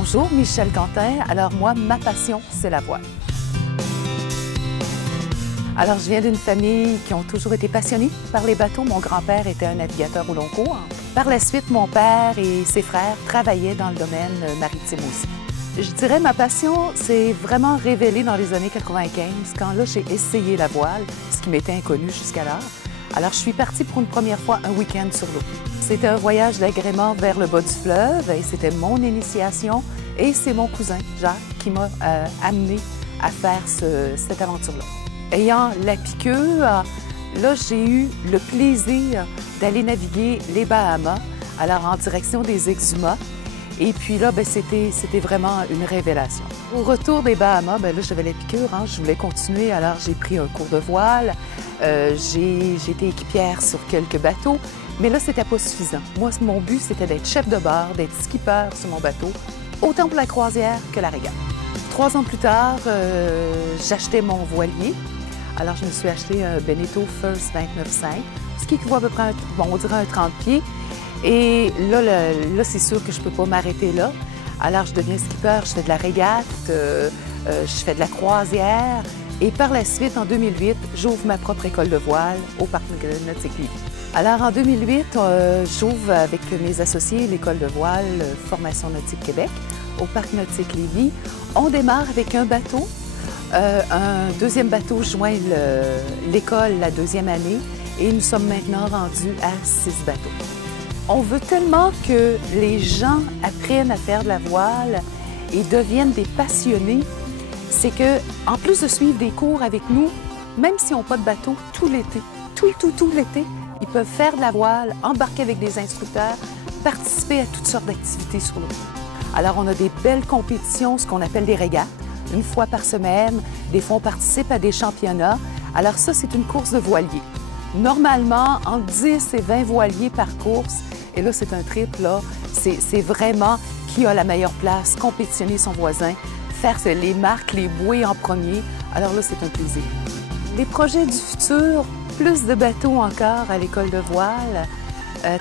Bonjour, Michel Quentin. Alors moi, ma passion, c'est la voile. Alors je viens d'une famille qui ont toujours été passionnés par les bateaux. Mon grand-père était un navigateur au long cours. Par la suite, mon père et ses frères travaillaient dans le domaine maritime aussi. Je dirais ma passion s'est vraiment révélée dans les années 95, quand là j'ai essayé la voile, ce qui m'était inconnu jusqu'alors. Alors je suis partie pour une première fois un week-end sur l'eau. C'était un voyage d'agrément vers le bas du fleuve et c'était mon initiation. Et c'est mon cousin, Jacques, qui m'a amené à faire cette aventure-là. Ayant la piqûre, là j'ai eu le plaisir d'aller naviguer les Bahamas, alors en direction des Exumas. Et puis là, c'était vraiment une révélation. Au retour des Bahamas, là, j'avais la piqûre, je voulais continuer, alors j'ai pris un cours de voile. J'ai été équipière sur quelques bateaux, mais là, c'était pas suffisant. Moi, mon but, c'était d'être chef de bord, d'être skipper sur mon bateau, autant pour la croisière que la régate. 3 ans plus tard, j'achetais mon voilier. Alors, je me suis acheté un Beneteau First 29.5, ce qui équivaut à peu près, on dirait un 30 pieds. Et là c'est sûr que je ne peux pas m'arrêter là. Alors, je deviens skipper, je fais de la régate, je fais de la croisière. Et par la suite, en 2008, j'ouvre ma propre école de voile au Parc nautique Lévis. Alors, en 2008, j'ouvre avec mes associés l'école de voile Formation nautique Québec au Parc nautique Lévis. On démarre avec un bateau. Un deuxième bateau joint l'école la 2e année et nous sommes maintenant rendus à 6 bateaux. On veut tellement que les gens apprennent à faire de la voile et deviennent des passionnés, c'est que, en plus de suivre des cours avec nous, même s'ils n'ont pas de bateau, tout l'été, tout l'été, ils peuvent faire de la voile, embarquer avec des instructeurs, participer à toutes sortes d'activités sur l'eau. Alors, on a des belles compétitions, ce qu'on appelle des régates, une fois par semaine. Des fois, on participe à des championnats. Alors ça, c'est une course de voiliers. Normalement, entre 10 et 20 voiliers par course. Et là, c'est un triple, là. C'est vraiment qui a la meilleure place, compétitionner son voisin, faire les marques, les bouées en premier. Alors là, c'est un plaisir. Les projets du futur, plus de bateaux encore à l'école de voile,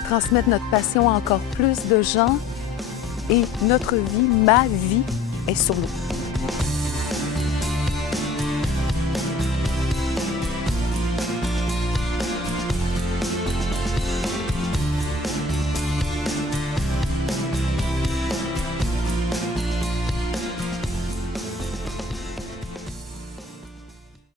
transmettre notre passion à encore plus de gens et notre vie, ma vie, est sur l'eau.